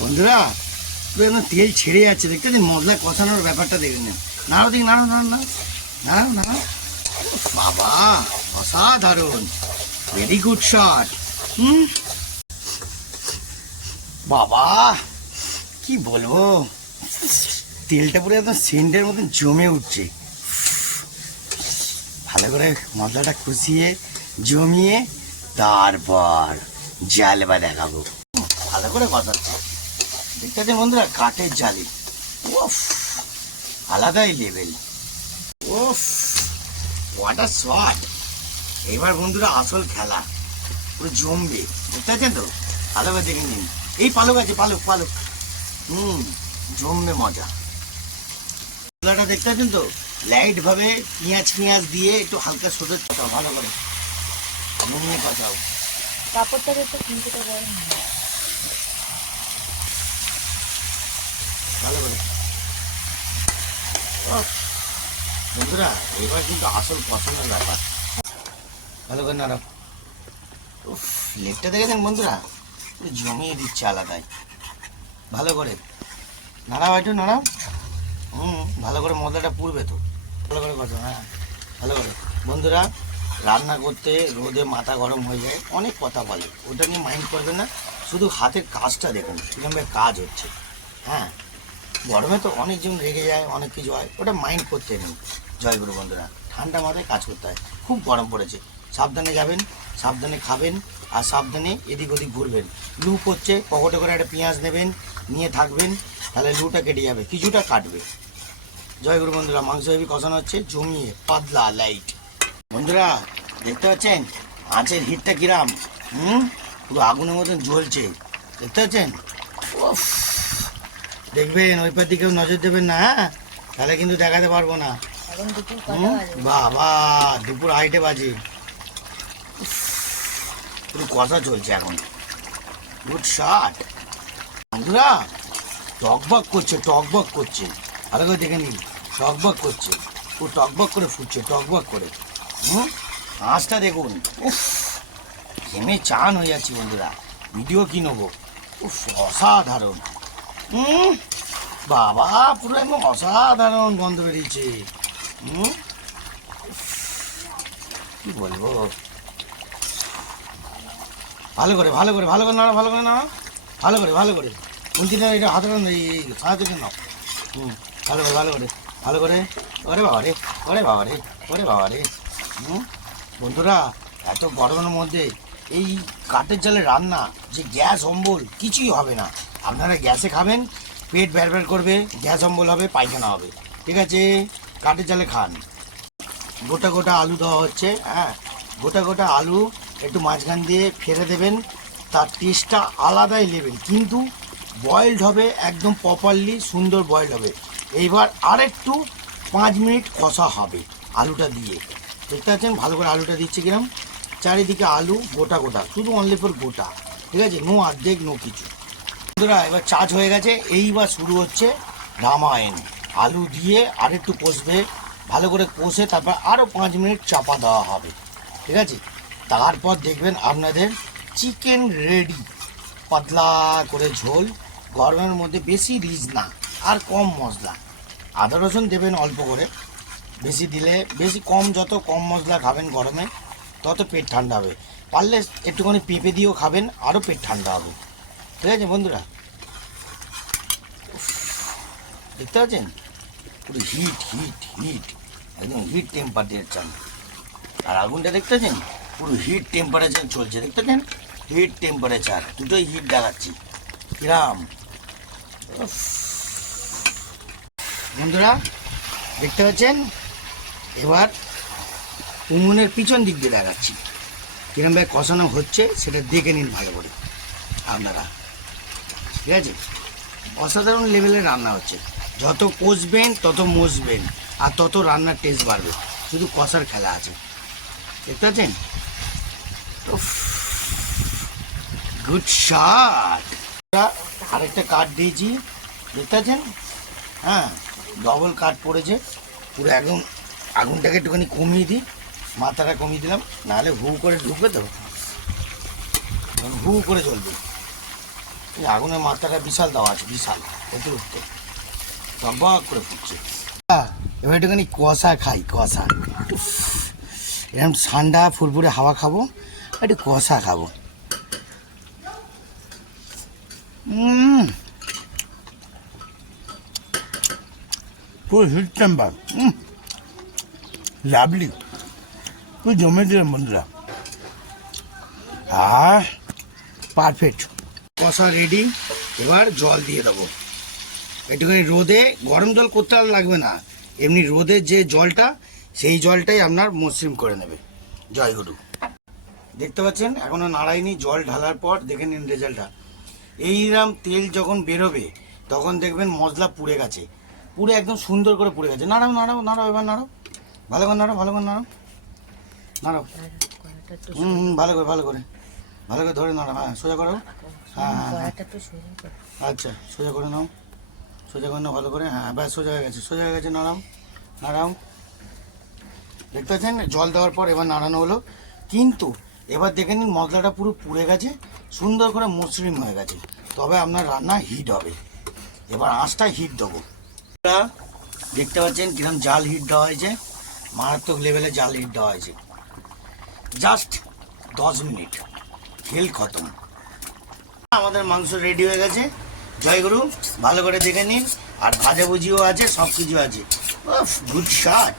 বন্ধুরা পুরো তেল ছেড়ে যাচ্ছে, দেখতে দিন মশলা কষানোর ব্যাপারটা দেখে নেন। নাড়াও দিক, নাড়াও নাড়াও নাড়াও নাড়াও নাড়াও। বাবা অসাধারণ, ভেরি গুড শট। বাবা কি বলবো, তেলটা পুরো একদম সেন্টের মতন জমে উঠছে। ভালো করে মশলাটা কষিয়ে জমিয়ে তারপর জালবা দেখাবো। ভালো করে কষাচ্ছে, দেখতে পাচ্ছেন বন্ধুরা, কাঠের জালি। ওফ, আলাদাই লেভেল। ওফ, ওয়াটার শট। এবার বন্ধুরা আসল খেলা পুরো জমবে, দেখতে পাচ্ছেন তো? ভালো করে দেখে নিন। এই পালক আছে, পালক পালক। জমবে মজা। মশলাটা দেখতে পাচ্ছেন তো, লাইট ভাবে পেঁয়াজ দিয়ে একটু হালকা সোটে কষাও, ভালো করে জমিয়ে কষাও। কাপড়টাকে একটু কিনতে গরম ভালো করে। বন্ধুরা এবার কিন্তু আসল কষানোর ব্যাপার। ভালো করে নাড়াও। উফ, লেগটা দেখেছেন বন্ধুরা, জমিয়ে দিচ্ছে আলাদাই। ভালো করে নাড়াও, একটু নাড়াও। ভালো করে মশলাটা পুড়বে তো, ভালো করে কষাও। হ্যাঁ, ভালো করে। বন্ধুরা রান্না করতে রোদে মাথা গরম হয়ে যায়, অনেক কথা বলে, ওটা নিয়ে মাইন্ড করবেন না। শুধু হাতের কাজটা দেখুন কীভাবে কাজ হচ্ছে। হ্যাঁ, গরমে তো অনেকজন রেগে যায়, অনেক কিছু হয়, ওটা মাইন্ড করতে নেই। জয়গুরু বন্ধুরা, ঠান্ডা মাথায় কাজ করতে হয়। খুব গরম পড়েছে, সাবধানে যাবেন, সাবধানে খাবেন, আর সাবধানে এদিক ওদিক ঘুরবেন। লু করছে, পকেটে করে একটা পেঁয়াজ নেবেন, নিয়ে থাকবেন, তাহলে লুটা কেটে যাবে, কিছুটা কাটবে। জয়গুরু বন্ধুরা, মাংস হেবি কষানো হচ্ছে, জমিয়ে পাতলা লাইট। বন্ধুরা দেখতে পাচ্ছেন আঁচের হিটটা কিরাম, পুরো আগুনের মতন জ্বলছে, দেখতে পাচ্ছেন? ওফ, দেখবেন ওই পার দিকেও নজর দেবেন না, হ্যাঁ, তাহলে কিন্তু দেখাতে পারবো না। বাবা দুপুর 2:30 বাজে, পুরো কষা চলছে এখন। Good shot. বন্ধুরা টকবক করছে, টকবক করছে, ভালো করে দেখে নিন। টকবক করছে, ও টকবক করে ফুটছে, টকবক করে। আঁচটা দেখুন, উফ, ঘেমে চান হয়ে যাচ্ছি বন্ধুরা। ভিডিও কি নেবো? উফ, অসাধারণ। বাবা পুরো একদম অসাধারণ গন্ধ বেরিয়েছে। কি বলবো, ভালো করে ভালো করে ভালো করে নাড়া, ভালো করে নাড়া, ভালো করে ভালো করে। উনতিটা এটা হাতে সাহায্য কেন? ভালো করে ভালো করে ভালো করে। ওরে বাবা রে, ওরে বাবা রে, ওরে বাবা রে। বন্ধুরা এত গরমের মধ্যে এই কাঠের জালে রান্না, যে গ্যাস অম্বল কিছুই হবে না। আপনারা গ্যাসে খাবেন, পেট ব্যার ব্যার করবে, গ্যাস অম্বল হবে, পায়খানা হবে, ঠিক আছে? কাঠের জালে খান। গোটা গোটা আলু দেওয়া হচ্ছে, হ্যাঁ, গোটা গোটা আলু একটু মাঝখান দিয়ে ফেলে দেবেন, তার টেস্টটা আলাদাই নেবেন, কিন্তু বয়েলড হবে একদম প্রপারলি, সুন্দর বয়েলড হবে। এইবার আরেকটু 5 মিনিট কষা হবে আলুটা দিয়ে, দেখতে পাচ্ছেন ভালো করে আলুটা দিচ্ছে কিরম, চারিদিকে আলু গোটা গোটা, শুধু অনলি ফর গোটা, ঠিক আছে? নো অর্ধেক, নো কিছু। বন্ধুরা এবার চার্জ হয়ে গেছে, এইবার শুরু হচ্ছে রামায়ণ। আলু দিয়ে আরেকটু কষবে, ভালো করে কষে তারপর আরও 5 মিনিট চাপা দেওয়া হবে, ঠিক আছে? তারপর দেখবেন আপনাদের চিকেন রেডি। পাতলা করে ঝোল, গরমের মধ্যে বেশি রিচ না, আর কম মশলা। আদা রসুন দেবেন অল্প করে, বেশি দিলে বেশি, কম যত কম মশলা খাবেন গরমে তত পেট ঠান্ডা হবে। পারলে একটুখানি পেঁপে দিয়েও খাবেন, আরও পেট ঠান্ডা হবে, ঠিক আছে বন্ধুরা? দেখতে পাচ্ছেন পুরো হিট হিট হিট, একদম হিট টেম্পারেচার। আর আগুনটা দেখতে পাচ্ছেন পুরো হিট টেম্পারেচার চলছে, দেখতে পাচ্ছেন? হিট টেম্পারেচার দুটোই হিট দেখাচ্ছি কিরাম। বন্ধুরা দেখতে পাচ্ছেন, এবার উনুনের পিছন দিক দিয়ে দেখাচ্ছি কিরমভাবে কষানো হচ্ছে, সেটা দেখে নিন ভালো করে আপনারা, ঠিক আছে? অসাধারণ লেভেলের রান্না হচ্ছে, যত কষবেন তত মসবেন, আর তত রান্নার টেস্ট বাড়বে। শুধু কষার খেলা আছে, দেখতে পাচ্ছেন? Good shot. আরেকটা কাঠ দিয়েছি, দেখতে পাচ্ছেন? হ্যাঁ, ডবল কাঠ পড়েছে পুরো। একদম আগুনটাকে একটুখানি কমিয়ে দিই, মাথাটা কমিয়ে দিলাম, নাহলে হু করে ঢুকবে তো, হু করে চলবে, এই আগুনের মাত্রাটা বিশাল দেওয়া আছে, বিশাল অতিরিক্ত, টকবক করে ফুটছে। এবার একটুখানি কষা খাই, কষা। উফ, এরকম ঠান্ডা ফুরফুরে হাওয়া খাবো, একটু কষা খাবো। পুরো হিট চেম্বার, লাভলি, পুরো জমে দিলাম বন্ধুরা। পারফেক্ট, কষা রেডি। এবার জল দিয়ে দেবো একটুখানি রোদে, গরম জল করতে আর লাগবে না, এমনি রোদের যে জলটা সেই জলটাই আপনার মসৃণ করে নেবে। জয় গুরু। দেখতে পাচ্ছেন এখনো নাড়াইনি, জল ঢালার পর দেখে নিন রেজাল্টটা। এইরকম তেল যখন বেরোবে তখন দেখবেন মশলা পুড়ে গেছে, পুরো একদম সুন্দর করে পুড়ে গেছে। নাড়াও নাড়াও নাড়াও, এবার নাড়াও, ভালো করে নাড়াও, ভালো করে নাড়াও, নাড়াও। ভালো করে ভালো করে ভালো করে ধরে নাড়াও। হ্যাঁ সোজা করো, হ্যাঁ হ্যাঁ আচ্ছা সোজা করে নাও, সোজা করে নাও ভালো করে। হ্যাঁ ব্যাস সোজা হয়ে গেছে, সোজা হয়ে গেছে। নাড়াও নাড়াও। দেখতে পাচ্ছেন জল দেওয়ার পর এবার নাড়ানো হলো, কিন্তু এবার দেখে নিন মশলাটা পুরো পুড়ে গেছে, সুন্দর করে মসৃণ হয়ে গেছে। তবে আপনার রান্না হিট হবে। এবার আঁচটা হিট দেবো। দেখতে পাচ্ছেন কিরকম জাল হিট দেওয়া হয়েছে, মারাত্মক লেভেলে জাল হিট দেওয়া হয়েছে। জাস্ট 10 মিনিট, খেল খতম। আমাদের মাংস রেডি হয়ে গেছে। জয়গুরু, ভালো করে দেখে নিন। আর ভাজাভুজিও আছে, সব কিছু আছে। Good shot.